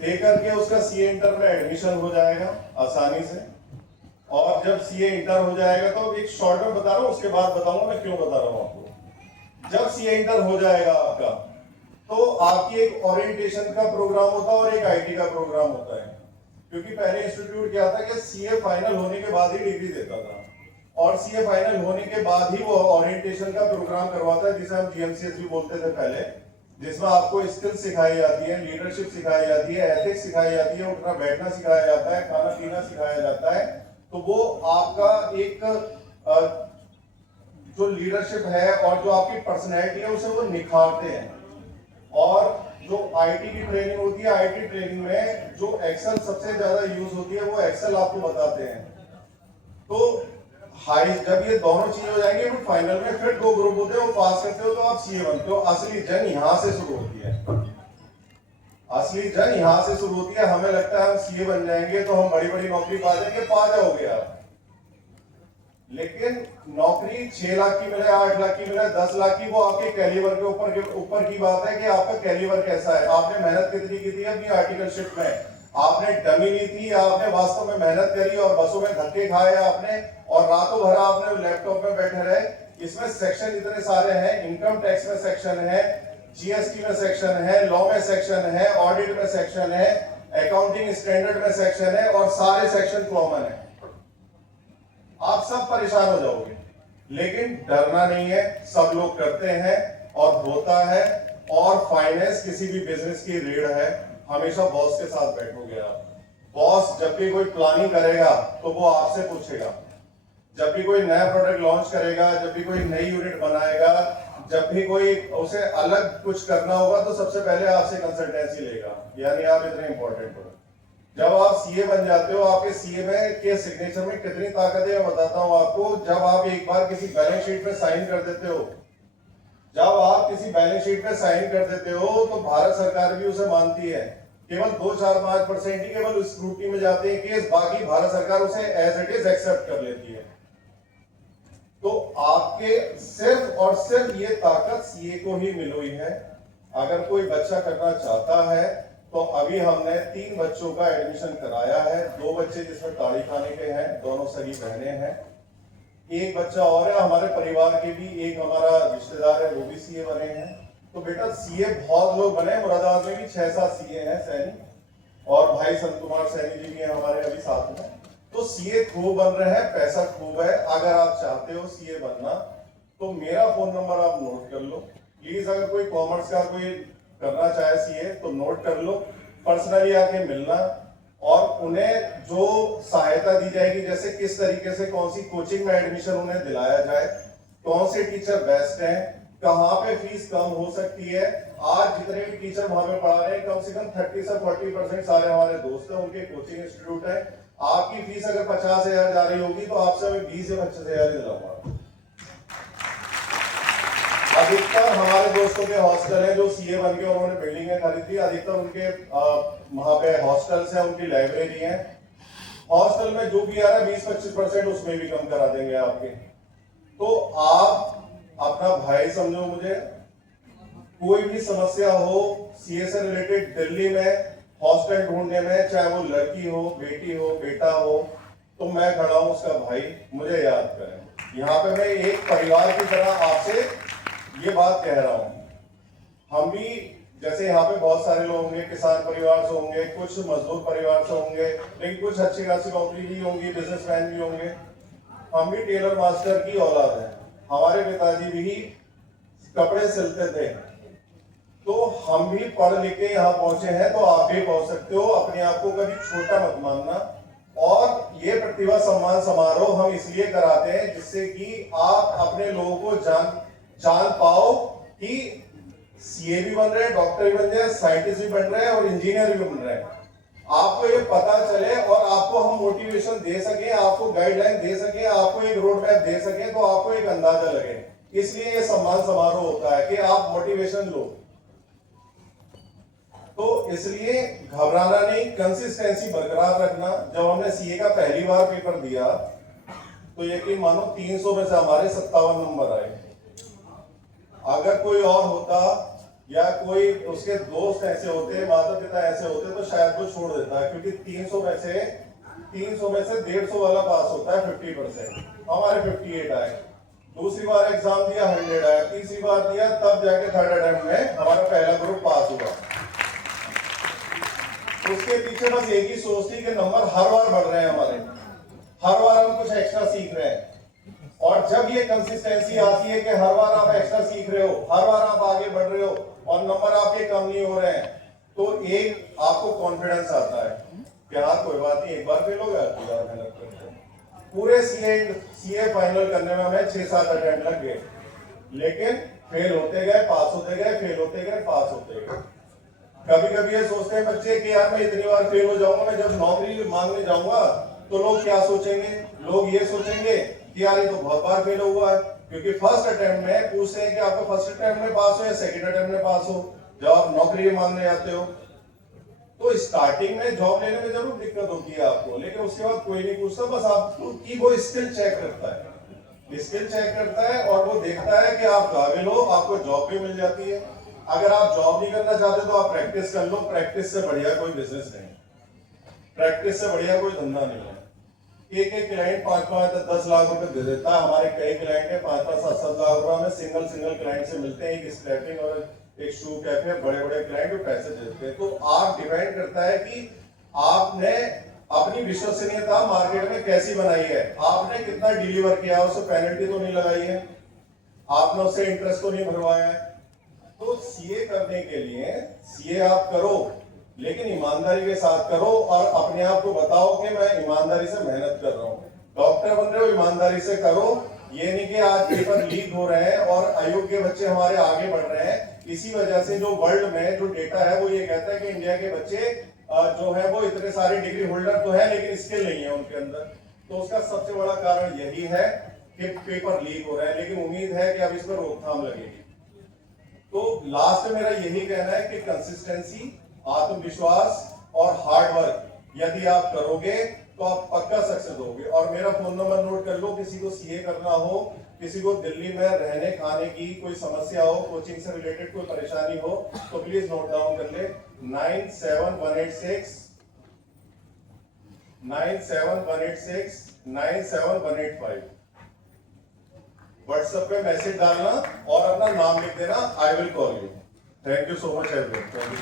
दे करके उसका CA inter में एडमिशन हो जाएगा आसानी से। और जब सीए इंटर हो जाएगा तो एक शॉर्ट में बता रहा हूँ, उसके बाद बताऊंगा मैं क्यों बता रहा हूँ आपको। जब सीए इंटर हो जाएगा आपका, तो आपकी एक ओरिएंटेशन का प्रोग्राम होता है और एक आईटी का प्रोग्राम होता है। क्योंकि पहले इंस्टीट्यूट क्या था कि सीए फाइनल होने के बाद ही डिग्री देता था, और सीए फाइनल होने के बाद ही वो ओरिएंटेशन का प्रोग्राम करवाता है, जिसे हम जीएमसीएस भी बोलते थे पहले, जिसमें आपको स्किल सिखाई जाती है, लीडरशिप सिखाई जाती है, एथिक्स सिखाई जाती है, उठना बैठना सिखाया जाता है, खाना पीना सिखाया जाता है। तो वो आपका एक जो लीडरशिप है और जो आपकी पर्सनैलिटी है उसे वो निखारते हैं। और जो आईटी की ट्रेनिंग होती है, आईटी ट्रेनिंग में जो एक्सेल सबसे ज्यादा यूज होती है वो एक्सेल आपको बताते हैं। तो हाई जब ये दोनों चीजें हो जाएंगी फिर फाइनल में फिर दो ग्रुप होते हैं, वो पास करते हो तो आप सीए बनते हो। असली जंग यहां से शुरू होती है, असली जंग यहां से शुरू होती है। हमें लगता है हम सीए बन जाएंगे तो हम बड़ी बड़ी नौकरी पा जाएंगे, पा जाओगे आप, लेकिन नौकरी 6 लाख की मिले, 8 लाख की मिले, 10 लाख की, वो आपके कैलिबर के ऊपर की बात है कि आपका कैलिबर कैसा है, आपने मेहनत कितनी की थी अपनी आर्टिकलशिप में, आपने डमी ली थी, आपने वास्तव में मेहनत करी और बसों में धक्के खाए आपने, और रातों भर आपने लैपटॉप में बैठे रहे। इसमें सेक्शन इतने सारे हैं, इनकम टैक्स में सेक्शन है, जीएसटी में सेक्शन है, लॉ में सेक्शन है, ऑडिट में सेक्शन है, अकाउंटिंग स्टैंडर्ड में सेक्शन है, और सारे सेक्शन कॉमन है। आप सब परेशान हो जाओगे, लेकिन डरना नहीं है, सब लोग करते हैं और होता है। और फाइनेंस किसी भी बिजनेस की रीढ़ है, हमेशा बॉस के साथ बैठोगे आप। बॉस जब भी कोई प्लानिंग करेगा तो वो आपसे पूछेगा, जब भी कोई नया प्रोडक्ट लॉन्च करेगा, जब भी कोई नई यूनिट बनाएगा, जब भी कोई उसे अलग कुछ करना होगा तो सबसे पहले आपसे कंसल्टेंसी लेगा, यानी आप इतने इंपॉर्टेंट हो। जब आप सीए बन जाते हो, आपके सीए में के सिग्नेचर में कितनी ताकत है मैं बताता हूं आपको। जब आप एक बार किसी बैलेंस शीट में साइन कर देते हो, जब आप किसी बैलेंस शीट में साइन कर देते हो तो भारत सरकार भी उसे मानती है। केवल 2-4-5% ही केवल स्क्रूटनी में जाते हैं केस, बाकी भारत सरकार उसे एज इट इज एक्सेप्ट कर लेती है। तो आपके सिर्फ और सिर्फ ये ताकत सीए को ही मिली हुई है। अगर कोई बच्चा करना चाहता है तो अभी हमने 3 बच्चों का एडमिशन कराया है, 2 बच्चे जिसमें ताड़ी खाने के हैं, दोनों सगी बहनें हैं, एक बच्चा और है हमारे परिवार के भी, एक हमारा रिश्तेदार है वो भी सीए बने हैं। तो बेटा सीए बहुत लोग बने, मुरादाबाद में भी 6-7 सीए हैं सैनी, और भाई संत कुमार सैनी जी भी हैं हमारे अभी साथ में। तो सीए खूब बन रहे हैं, पैसा खूब है। अगर आप चाहते हो सीए बनना तो मेरा फोन नंबर आप नोट कर लो प्लीज। अगर कोई कॉमर्स का कोई करना चाहे सीए तो नोट कर लो, पर्सनली आके मिलना, और उन्हें जो सहायता दी जाएगी, जैसे किस तरीके से कौन सी कोचिंग में एडमिशन उन्हें दिलाया जाए, कौन से टीचर बेस्ट हैं, कहां पे फीस कम हो सकती है। आज जितने भी टीचर वहां पे पढ़ा रहे हैं कम से कम 30 से 40% सारे हमारे दोस्त हैं, उनके कोचिंग इंस्टीट्यूट है। आपकी फीस अगर 50,000 जा रही होगी तो आपसे मैं 20 या 25,000 दिलाऊंगा। अधिकतर हमारे दोस्तों के हॉस्टल है जो सीए बन के उन्होंने बिल्डिंगें खरीदी, अधिकतर उनके वहां पे हॉस्टल्स हैं, उनकी लाइब्रेरी है। हॉस्टल में जो भी आ रहा है 20-25% उसमें भी कम करा देंगे आपके। तो आप अपना भाई समझो मुझे, कोई भी समस्या हो सीए से रिलेटेड दिल्ली में हॉस्टल ढूंढने में, चाहे वो लड़की हो, बेटी हो, बेटा हो, तो मैं खड़ा हूं उसका भाई, मुझे याद करें। यहाँ पे मैं एक परिवार की तरह आपसे ये बात कह रहा हूं। हम भी जैसे यहाँ पे बहुत सारे लोग होंगे, किसान परिवार से होंगे, कुछ मजदूर परिवार से होंगे, लेकिन कुछ अच्छी खासी नौकरी भी होंगी, बिजनेसमैन भी होंगे। हम भी टेलर मास्टर की औलाद है, हमारे पिताजी भी कपड़े सिलते थे। तो हम भी पढ़ लिख के यहाँ पहुंचे हैं, तो आप भी पहुंच सकते हो। अपने आप को कभी छोटा मत मानना। और ये प्रतिभा सम्मान समारोह हम इसलिए कराते हैं जिससे कि आप अपने लोगों को जान पाओ कि सीए भी बन रहे हैं, डॉक्टर भी बन रहे हैं, साइंटिस्ट भी बन रहे हैं और इंजीनियर भी बन रहे हैं। आपको ये पता चले और आपको हम मोटिवेशन दे सके, आपको गाइडलाइन दे सके, आपको एक रोड मैप दे सके, तो आपको एक अंदाजा लगे। इसलिए ये सम्मान समारोह होता है कि आप मोटिवेशन लो। तो इसलिए घबराना नहीं, कंसिस्टेंसी बरकरार रखना। जब हमने सीए का पहली बार पेपर दिया तो यकीन मानो 300 में से हमारे 57 नंबर आए। अगर कोई और होता या कोई उसके दोस्त ऐसे होते हैं, माता पिता ऐसे होते हैं, तो शायद वो छोड़ देता है, क्योंकि 300 में से 150 वाला पास होता है 50%, हमारे 58 आए। दूसरी बार एग्जाम दिया 100 आया, तीसरी बार दिया तब जाके थर्ड अटेम्प्ट में हमारा पहला ग्रुप पास हुआ। उसके पीछे बस एक ही सोच थी कि नंबर हर बार बढ़ रहे हैं हमारे, हर बार हम कुछ एक्स्ट्रा सीख रहे हैं। और जब ये कंसिस्टेंसी आती है कि हर बार आप एक्स्ट्रा सीख रहे हो, हर बार आप आगे बढ़ रहे हो और नंबर आपके कम नहीं हो रहे हैं, तो एक आपको कॉन्फिडेंस आता है कि हाँ कोई बात नहीं, एक बार फेल हो गया, मेहनत करते हैं। पूरे सीए फाइनल करने में हमें 6-7 अटेम्प्ट लग गए, लेकिन फेल होते गए, पास होते गए, फेल होते गए, पास होते गए। कभी कभी ये सोचते हैं बच्चे कि यार मैं इतनी बार फेल हो जाऊंगा, मैं जब नौकरी मांगने जाऊंगा तो लोग क्या सोचेंगे? लोग ये सोचेंगे कि यार ये तो बहुत बार फेल हुआ है, क्योंकि फर्स्ट अटेम्प्ट में पूछते हैं कि आपका फर्स्ट अटेम्प्ट में पास हो या सेकंड अटेम्प्ट में पास हो, जब आप नौकरी मांगने जाते हो। तो स्टार्टिंग में जॉब लेने में जरूर दिक्कत होती है आपको, लेकिन उसके बाद कोई नहीं पूछता, बस आपकी वो स्किल चेक करता है, स्किल चेक करता है और वो देखता है कि आप काबिल हो, आपको जॉब भी मिल जाती है। अगर आप जॉब नहीं करना चाहते तो आप प्रैक्टिस कर लो, प्रैक्टिस से बढ़िया कोई बिजनेस नहीं, प्रैक्टिस से बढ़िया कोई धंधा नहीं है। एक एक क्लाइंट 5-5-10 लाख रुपए दे देता है, हमारे कई क्लाइंट है 5-5-7-7 लाख रुपए हमें सिंगल क्लाइंट से मिलते हैं, एक स्क्रैपिंग और एक शू कैफे, बड़े क्लाइंट जो पैसे देते हैं। तो आप डिपेंड करता है कि आपने अपनी विश्वसनीयता मार्केट में कैसी बनाई है, आपने कितना डिलीवर किया, उससे पेनल्टी तो नहीं लगाई है, आपने उससे इंटरेस्ट तो नहीं भरवाया है। तो सीए करने के लिए सीए आप करो, लेकिन ईमानदारी के साथ करो और अपने आप को बताओ कि मैं ईमानदारी से मेहनत कर रहा हूँ। डॉक्टर बन रहे हो, ईमानदारी से करो। ये नहीं कि आज पेपर लीक हो रहे हैं और अयोग्य बच्चे हमारे आगे बढ़ रहे हैं, इसी वजह से जो वर्ल्ड में जो डेटा है वो ये कहता है कि इंडिया के बच्चे जो है वो इतने सारे डिग्री होल्डर तो है लेकिन स्किल नहीं है उनके अंदर। तो उसका सबसे बड़ा कारण यही है कि पेपर लीक हो रहा है, लेकिन उम्मीद है कि अब इस पर रोकथाम लगेगी। तो लास्ट में मेरा यही कहना है कि कंसिस्टेंसी, आत्मविश्वास और हार्ड वर्क यदि आप करोगे तो आप पक्का सक्सेस होगे। और मेरा फोन नंबर नोट कर लो, किसी को सीए करना हो, किसी को दिल्ली में रहने खाने की कोई समस्या हो, कोचिंग से रिलेटेड कोई परेशानी हो, तो प्लीज नोट डाउन कर ले 9718697185। व्हाट्सएप पे मैसेज डालना और अपना नाम लिख देना, I will call you. Thank you so much everyone. Thank you.